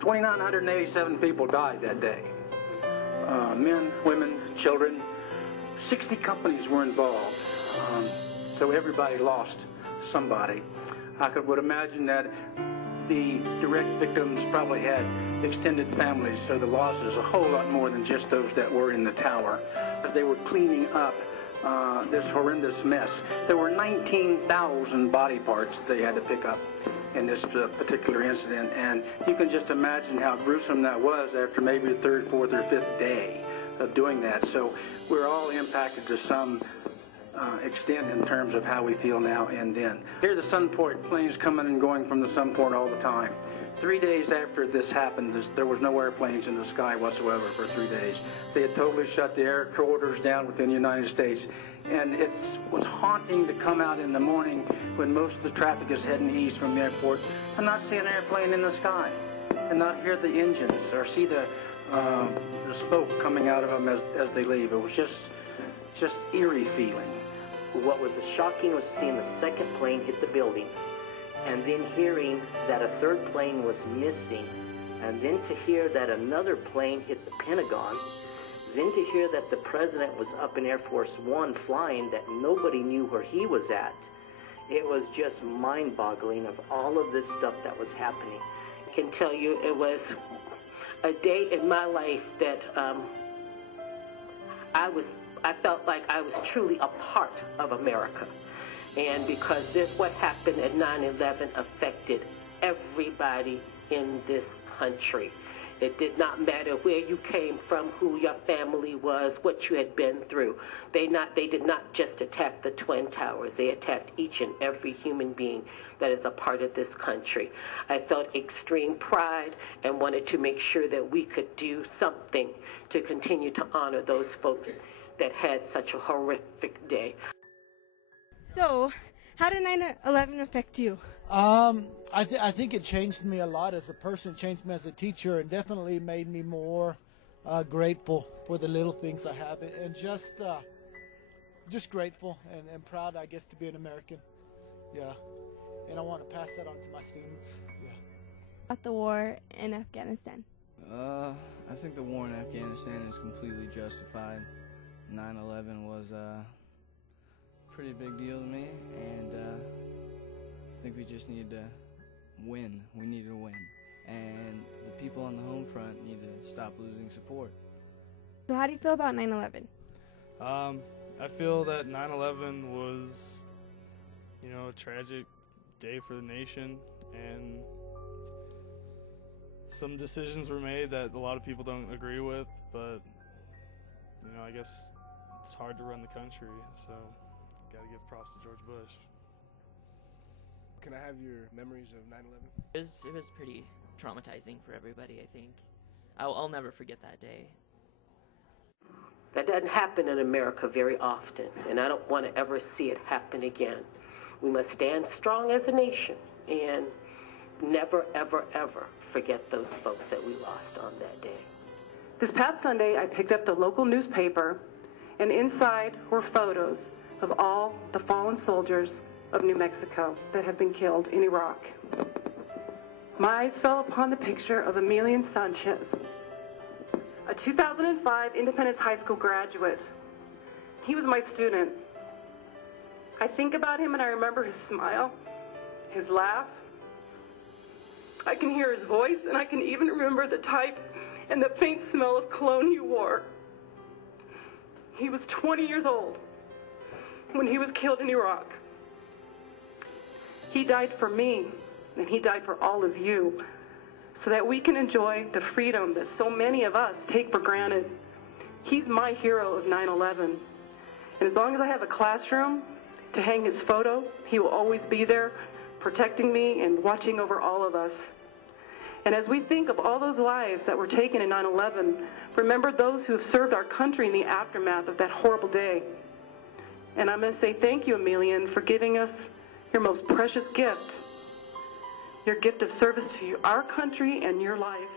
2,987 people died that day. Men, women, children. 60 companies were involved. So everybody lost somebody. I would imagine that the direct victims probably had extended families, so the loss is a whole lot more than just those that were in the tower. They were cleaning up this horrendous mess. There were 19,000 body parts they had to pick up in this particular incident, and you can just imagine how gruesome that was after maybe the third, fourth, or fifth day of doing that. So we're all impacted to some extent in terms of how we feel now and then. Here are the Sunport planes coming and going from the Sunport all the time. 3 days after this happened, there was no airplanes in the sky whatsoever for 3 days. They had totally shut the air corridors down within the United States. And it was haunting to come out in the morning when most of the traffic is heading east from the airport and not see an airplane in the sky and not hear the engines or see the smoke coming out of them as they leave. It was just eerie feeling. What was shocking was seeing the second plane hit the building, and then hearing that a third plane was missing, and then to hear that another plane hit the Pentagon, then to hear that the president was up in Air Force One flying, that nobody knew where he was at. It was just mind-boggling of all of this stuff that was happening. I can tell you it was a day in my life that I felt like I was truly a part of America. And because what happened at 9/11 affected everybody in this country. It did not matter where you came from, who your family was, what you had been through. They did not just attack the Twin Towers. They attacked each and every human being that is a part of this country. I felt extreme pride and wanted to make sure that we could do something to continue to honor those folks that had such a horrific day. So, how did 9/11 affect you? I think it changed me a lot as a person, changed me as a teacher, and definitely made me more grateful for the little things I have, and just grateful and proud, I guess, to be an American. Yeah, and I want to pass that on to my students. Yeah. About the war in Afghanistan. I think the war in Afghanistan is completely justified. 9/11 was a pretty big deal to me, and I think we just need to win. We need to win, and the people on the home front need to stop losing support. So how do you feel about 9/11? I feel that 9/11 was, a tragic day for the nation, and some decisions were made that a lot of people don't agree with, but, I guess it's hard to run the country, so gotta give props to George Bush. Can I have your memories of 9/11? It was pretty traumatizing for everybody, I think. I'll never forget that day. That doesn't happen in America very often, and I don't want to ever see it happen again. We must stand strong as a nation and never, ever, ever forget those folks that we lost on that day. This past Sunday, I picked up the local newspaper, and inside were photos of all the fallen soldiers of New Mexico that have been killed in Iraq. My eyes fell upon the picture of Emilian Sanchez, a 2005 Independence High School graduate. He was my student. I think about him and I remember his smile, his laugh. I can hear his voice, and I can even remember the type and the faint smell of cologne he wore. He was 20 years old when he was killed in Iraq. He died for me, and he died for all of you, so that we can enjoy the freedom that so many of us take for granted. He's my hero of 9/11, and as long as I have a classroom to hang his photo, he will always be there, protecting me and watching over all of us. And as we think of all those lives that were taken in 9/11, remember those who have served our country in the aftermath of that horrible day. And I'm going to say thank you, Emilian, for giving us your most precious gift, your gift of service to our country and your life.